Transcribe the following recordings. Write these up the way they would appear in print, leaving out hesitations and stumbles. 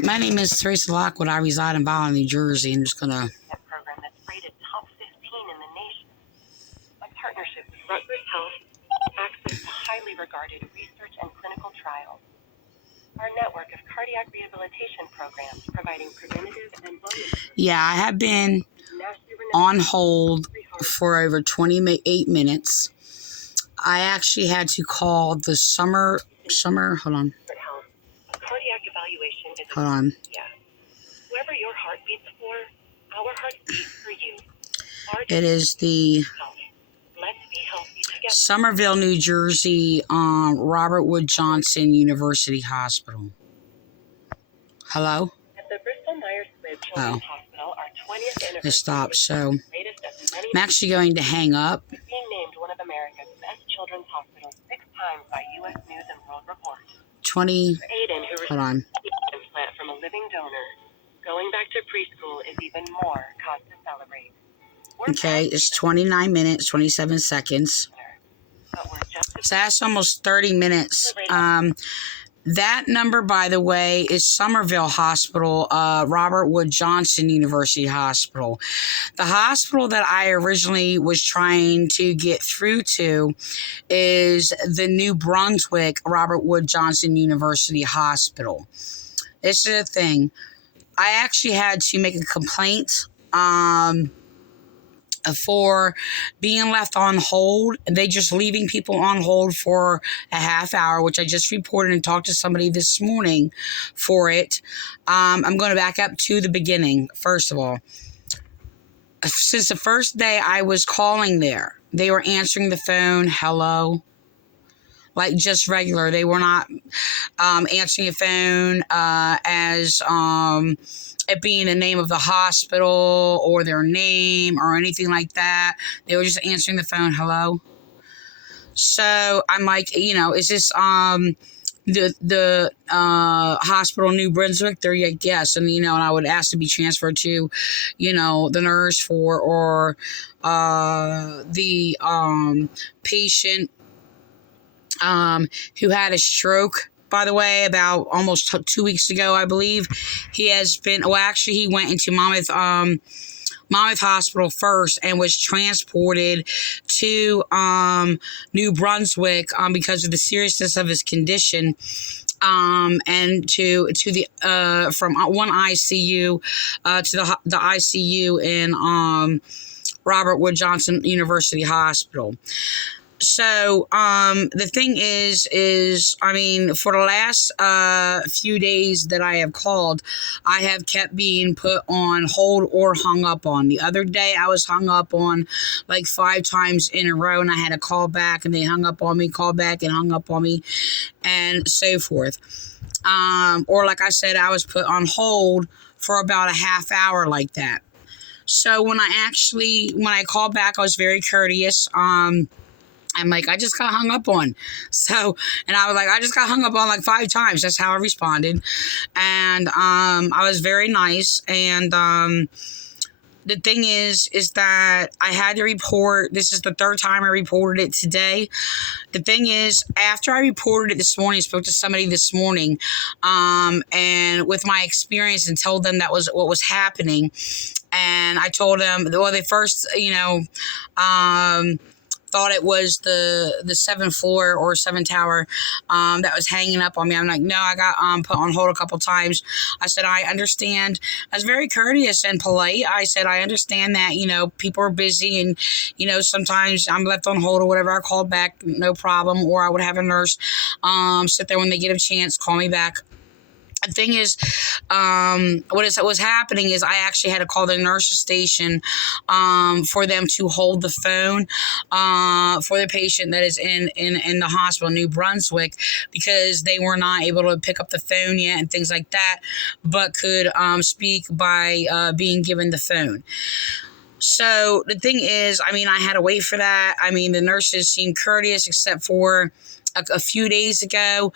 My name is Teresa Lockwood. I reside in Ballard, New Jersey. I'm just gonna. Program that's rated top 15 in the nation. A partnership with Brunswick Health, access to highly regarded research and clinical trials. Our network of cardiac rehabilitation programs providing preventative and bonus. Yeah, I have been on hold for over 28 minutes. I actually had to call the summer. Hold on. Cardiac evaluation is Hold on. whoever your heart beats for, our heart beats for you. It is the Let's be healthy together. Somerville, New Jersey, Robert Wood Johnson University Hospital. Hello? At the Bristol Myers Squibb Children's Hospital, our 20th anniversary It stopped, so latest of many I'm actually going to hang up. being named one of America's best children's hospitals 6 times by U.S. News and World Report. 20. Aiden, who Hold on. received an implant from a living donor, going back to preschool is even more cause to celebrate. Okay, it's 29 minutes, 27 seconds. But we're just So that's almost 30 minutes. That number, by the way, is Somerville Hospital, Robert Wood Johnson University Hospital. The hospital that I originally was trying to get through to is the New Brunswick Robert Wood Johnson University Hospital. This is the thing. I actually had to make a complaint for being left on hold. They just leaving people on hold for a half hour, which I just reported and talked to somebody this morning for it. I'm going to back up to the beginning. First of all, since the first day I was calling there, they were answering the phone, hello, like just regular. They were not answering the phone as it being the name of the hospital or their name or anything like that. They were just answering the phone, hello. So I'm like, is this the hospital New Brunswick? They're like, yes. And, and I would ask to be transferred to, the nurse or the patient who had a stroke, by the way, about almost 2 weeks ago, I believe. He has been, actually, he went into Monmouth Hospital first and was transported to New Brunswick because of the seriousness of his condition. And to the from one ICU to the ICU in Robert Wood Johnson University Hospital. So, the thing is, for the last, few days that I have called, I have kept being put on hold or hung up on. The other day, I was hung up on like 5 times in a row, and I had to call back, and they hung up on me, call back, and hung up on me, and so forth. Or like I said, I was put on hold for about a half hour like that. So when I called back, I was very courteous. I'm like, I just got hung up on. So, and I was like, I just got hung up on like 5 times. That's how I responded. And I was very nice. And the thing is that I had to report. This is the 3rd time I reported it today. The thing is, after I reported it this morning, I spoke to somebody this morning, and with my experience, and told them that was what was happening. And I told them, well, they first, thought it was the 7th floor or 7th tower that was hanging up on me. I'm like, no, I got put on hold a couple times. I said, I understand. I was very courteous and polite. I said, I understand that, people are busy and, sometimes I'm left on hold or whatever. I called back, no problem. Or I would have a nurse sit there when they get a chance, call me back. The thing is, what was happening is I actually had to call the nurse's station for them to hold the phone for the patient that is in the hospital, New Brunswick, because they were not able to pick up the phone yet and things like that, but could speak by being given the phone. So the thing is, I had to wait for that. The nurses seemed courteous, except for a few days ago.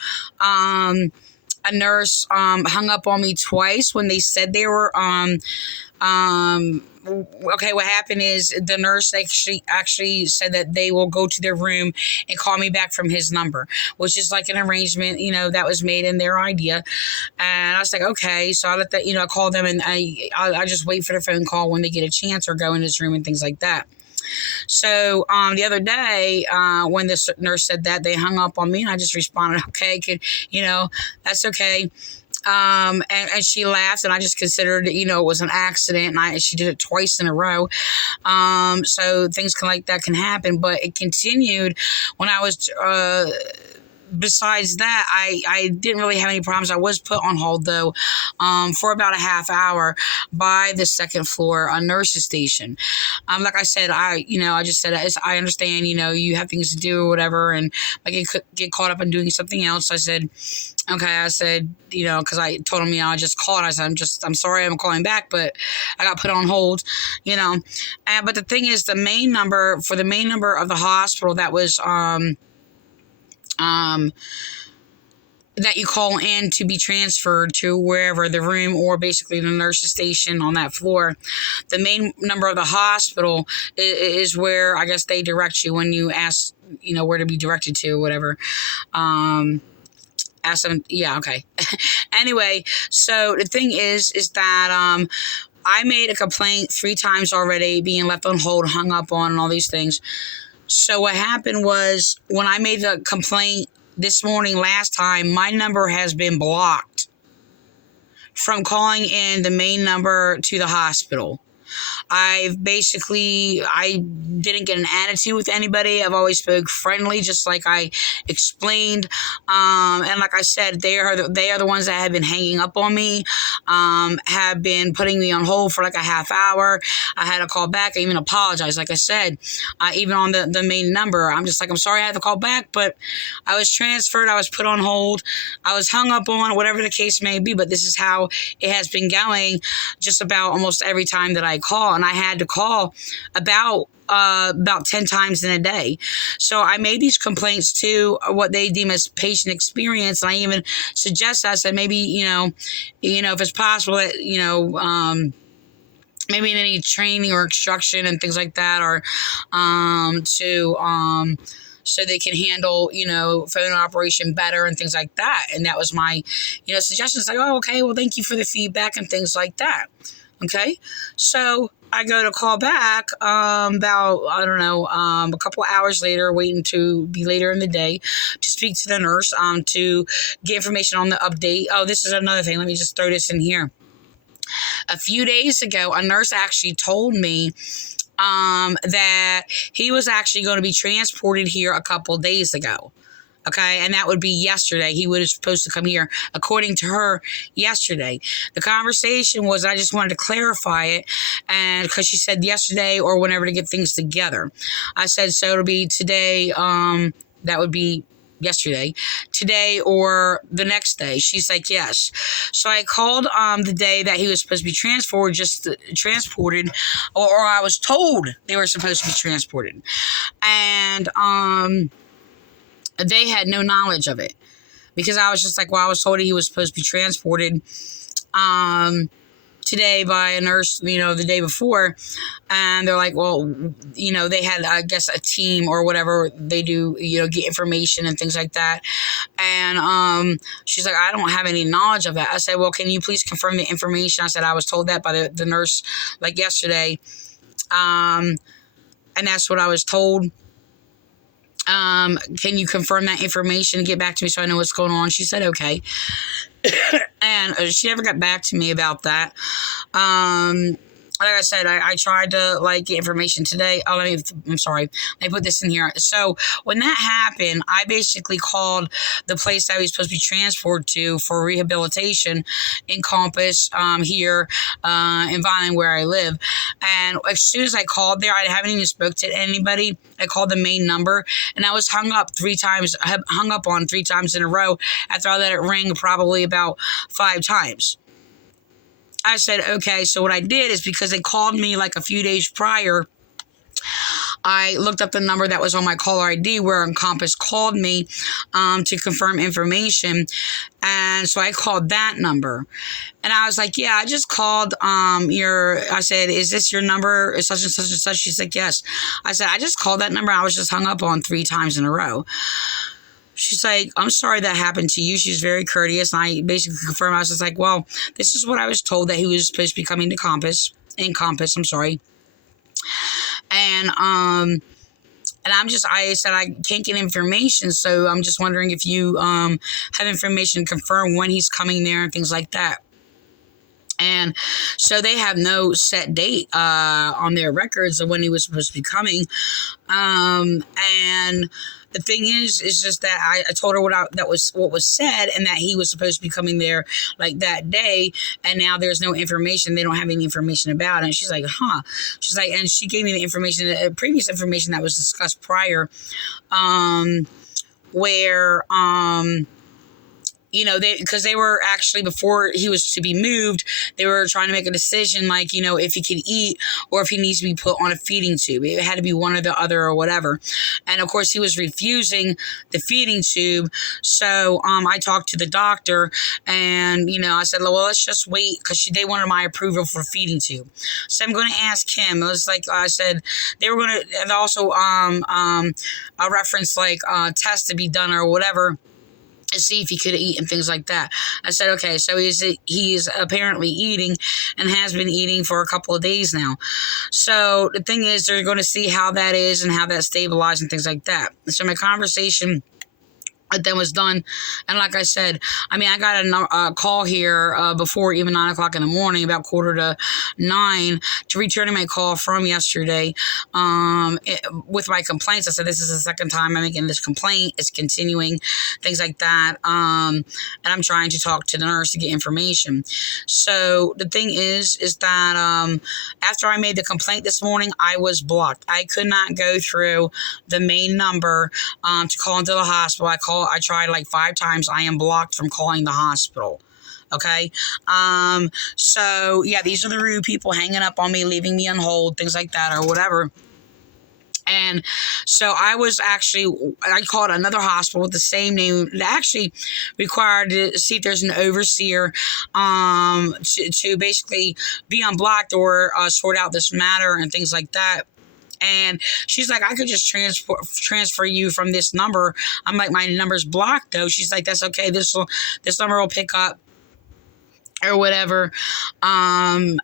a nurse hung up on me twice when they said they were okay, what happened is the nurse actually said that they will go to their room and call me back from his number, which is like an arrangement, that was made in their idea. And I was like, okay. So I let that, I call them, and I just wait for the phone call when they get a chance, or go in his room and things like that. So the other day, when this nurse said that, they hung up on me, and I just responded, okay, that's okay. And she laughed, and I just considered it was an accident, and she did it twice in a row. So things like that can happen, but it continued when I was, besides that, I didn't really have any problems. I was put on hold though, for about a half hour by the second floor nurse's station. Like I said, I just said, I understand, you have things to do or whatever, and I get caught up in doing something else. I said, okay. I said, because I told him, I just called. I said, I'm sorry, I'm calling back, but I got put on hold, but the thing is, the main number of the hospital that was, that you call in to be transferred to wherever the room, or basically the nurse's station on that floor. The main number of the hospital is where I guess they direct you when you ask, where to be directed to, or whatever. Ask them. Yeah. Okay. Anyway, so the thing is that, I made a complaint 3 times already, being left on hold, hung up on, and all these things. So what happened was, when I made the complaint this morning last time, my number has been blocked from calling in the main number to the hospital. I didn't get an attitude with anybody. I've always spoke friendly, just like I explained. And like I said, they are the ones that have been hanging up on me, have been putting me on hold for like a half hour. I had to call back. I even apologized. Like I said, even on the main number, I'm just like, I'm sorry I had to call back, but I was transferred. I was put on hold. I was hung up on, whatever the case may be. But this is how it has been going just about almost every time that I call. And I had to call about 10 times in a day. So I made these complaints to what they deem as patient experience. And I even suggest, I said, maybe, if it's possible that, maybe they need training or instruction and things like that, or so they can handle, phone operation better and things like that. And that was my, suggestions, like, oh, okay, well, thank you for the feedback and things like that. Okay. So I go to call back about, a couple hours later, waiting to be later in the day to speak to the nurse, to get information on the update. Oh, this is another thing. Let me just throw this in here. A few days ago, a nurse actually told me that he was actually going to be transported here a couple days ago. Okay, and that would be yesterday. He was supposed to come here, according to her, yesterday. The conversation was, I just wanted to clarify it, and because she said yesterday or whenever to get things together. I said, so it'll be today, that would be yesterday, today or the next day. She's like, yes. So I called the day that he was supposed to be transported, or I was told they were supposed to be transported. And they had no knowledge of it, because I was just like, well, I was told he was supposed to be transported today by a nurse, the day before. And they're like, well, they had, I guess, a team or whatever they do, get information and things like that. And she's like, I don't have any knowledge of that. I said, well, can you please confirm the information? I said, I was told that by the nurse like yesterday. And that's what I was told. Can you confirm that information and get back to me so I know what's going on? She said, okay. And she never got back to me about that. Like I said, I tried to get information today. I'm sorry. Let me put this in here. So when that happened, I basically called the place that he was supposed to be transferred to for rehabilitation in Compass, here, in Vineland, where I live. And as soon as I called there, I haven't even spoke to anybody. I called the main number, and I was hung up on 3 times in a row after I let it ring probably about 5 times. I said, okay, so what I did is, because they called me like a few days prior, I looked up the number that was on my caller ID where Encompass called me to confirm information. And so I called that number. And I was like, yeah, I just called I said, is this your number? Is such and such and such? She's like, yes. I said, I just called that number. I was just hung up on 3 times in a row. She's like, I'm sorry that happened to you. She's very courteous. And I basically confirmed. I was just like, well, this is what I was told, that he was supposed to be coming to Encompass, I'm sorry. And I said, I can't get information. So I'm just wondering if you have information to confirm when he's coming there and things like that. And so they have no set date on their records of when he was supposed to be coming. And the thing is just that I told her what was said, and that he was supposed to be coming there like that day. And now there's no information. They don't have any information about it. And she's like, huh. She's like, and she gave me the information, previous information that was discussed prior, where, because they were actually, before he was to be moved, they were trying to make a decision, like, if he could eat or if he needs to be put on a feeding tube. It had to be one or the other or whatever. And of course, he was refusing the feeding tube. So I talked to the doctor, and, I said, well, let's just wait, because they wanted my approval for a feeding tube. So I'm going to ask him. It was like I said, they were going to, and also a reference, like test to be done or whatever, to see if he could eat and things like that. I said, okay, so he's apparently eating and has been eating for a couple of days now. So the thing is, they're going to see how that is and how that stabilized and things like that. So my conversation then was done. And like I said, I got a call here before even 9 o'clock in the morning, about 8:45, to returning my call from yesterday with my complaints. I said, this is the second time I'm making this complaint. It's continuing, things like that. And I'm trying to talk to the nurse to get information. So the thing is that after I made the complaint this morning, I was blocked. I could not go through the main number to call into the hospital. I tried like 5 times. I am blocked from calling the hospital. Okay. So yeah, these are the rude people hanging up on me, leaving me on hold, things like that, or whatever. And so I called another hospital with the same name that actually required to see if there's an overseer to basically be unblocked or sort out this matter and things like that. And she's like, I could just transfer you from this number. I'm like, my number's blocked though. She's like, that's okay. This number will pick up or whatever. You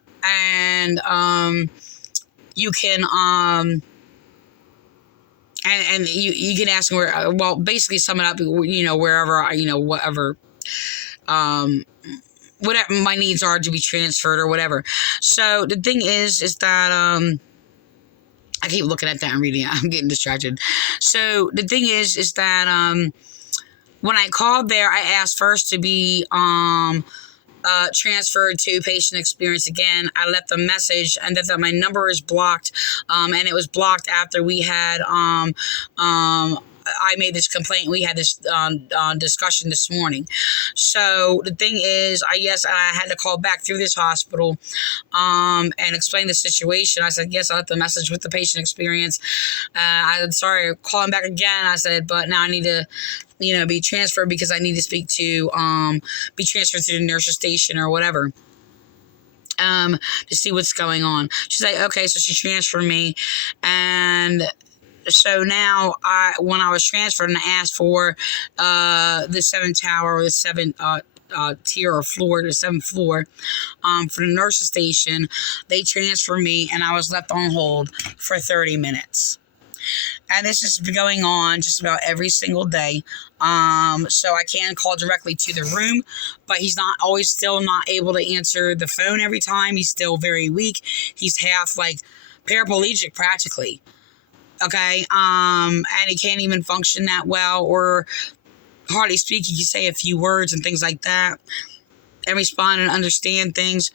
can and you can ask them where. Well, basically sum it up. Wherever whatever. Whatever my needs are to be transferred or whatever. So the thing is that I keep looking at that and reading it. I'm getting distracted. So the thing is that when I called there, I asked first to be transferred to patient experience again. I left a message and that my number is blocked, and it was blocked after we had I made this complaint. We had this discussion this morning. So the thing is, I had to call back through this hospital and explain the situation. I said, yes, I left the message with the patient experience. I'm sorry, calling back again. I said, but now I need to be transferred because I need to be transferred to the nurse's station or whatever. To see what's going on. She's like, okay, so she transferred me, and so now when I was transferred and I asked for the 7th tower or the 7th tier or floor, the 7th floor, for the nurse's station, they transferred me and I was left on hold for 30 minutes. And this has been going on just about every single day. So I can call directly to the room, but he's still not able to answer the phone every time. He's still very weak. He's half like paraplegic practically. Okay. And he can't even function that well or hardly speak. He can say a few words and things like that and respond and understand things.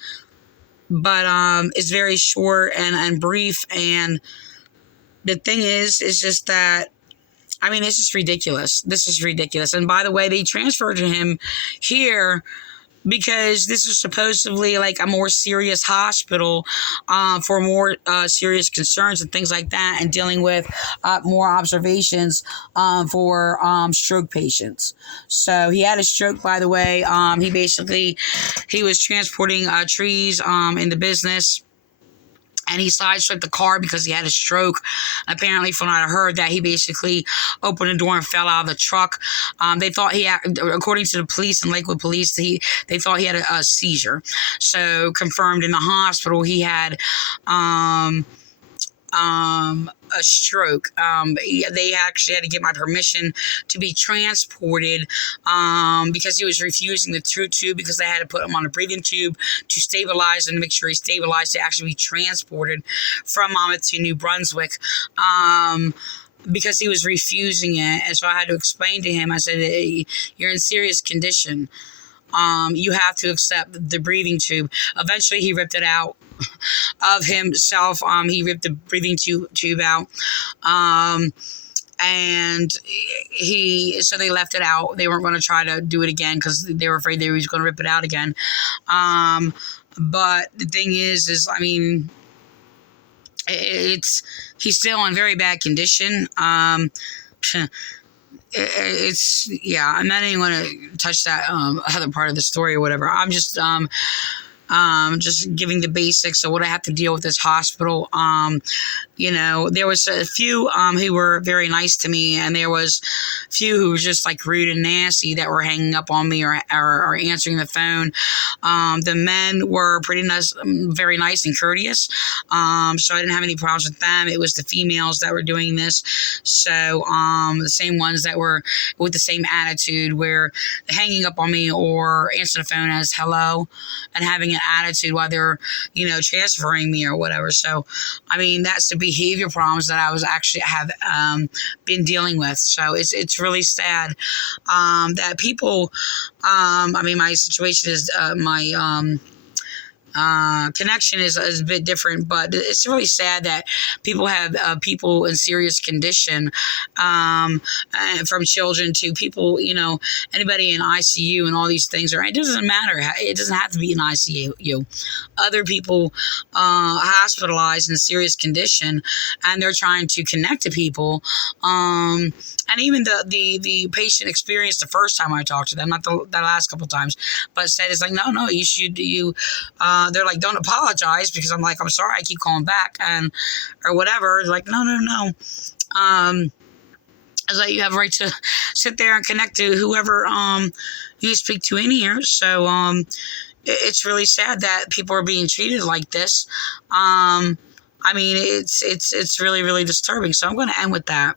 But it's very short and brief. And the thing is just that, it's just ridiculous. This is ridiculous. And by the way, they transferred him here because this is supposedly like a more serious hospital for more serious concerns and things like that, and dealing with more observations for stroke patients. So he had a stroke, by the way. He was transporting trees in the business, and he sideswiped the car because he had a stroke. Apparently, from what I heard, that he basically opened the door and fell out of the truck. They thought he had, according to the police and Lakewood police, they thought he had a seizure. So confirmed in the hospital, he had a stroke. They actually had to get my permission to be transported because he was refusing the tube, because they had to put him on a breathing tube to stabilize and make sure he stabilized, to actually be transported from Monmouth to New Brunswick. Because he was refusing it. And so I had to explain to him, I said, hey, you're in serious condition. You have to accept the breathing tube. Eventually, he ripped it out of himself. He ripped the breathing tube out. And so they left it out. They weren't going to try to do it again because they were afraid they were going to rip it out again. But the thing is, I mean, he's still in very bad condition. I'm not even going to touch that other part of the story or whatever. I'm just giving the basics of what I have to deal with this hospital. There was a few who were very nice to me, and there was a few who were just like rude and nasty that were hanging up on me or answering the phone. The men were pretty nice, very nice and courteous, so I didn't have any problems with them. It was the females that were doing this, so the same ones that were with the same attitude, where hanging up on me or answering the phone as hello and having an attitude while they're transferring me or whatever. So I mean, that's the behavior problems that I was actually have been dealing with. So it's really sad that people my situation is my connection is a bit different, but it's really sad that people have people in serious condition, from children to people, anybody in ICU and all these things. It doesn't matter. It doesn't have to be in ICU. Other people hospitalized in serious condition, and they're trying to connect to people. And even the patient experience the first time I talked to them, not the last couple times, but said it's like, no, you should, they're like, don't apologize, because I'm like, I'm sorry, I keep calling back or whatever. Like, no. It's like, you have a right to sit there and connect to whoever you speak to in here. So it's really sad that people are being treated like this. I mean, it's really, really disturbing. So I'm going to end with that.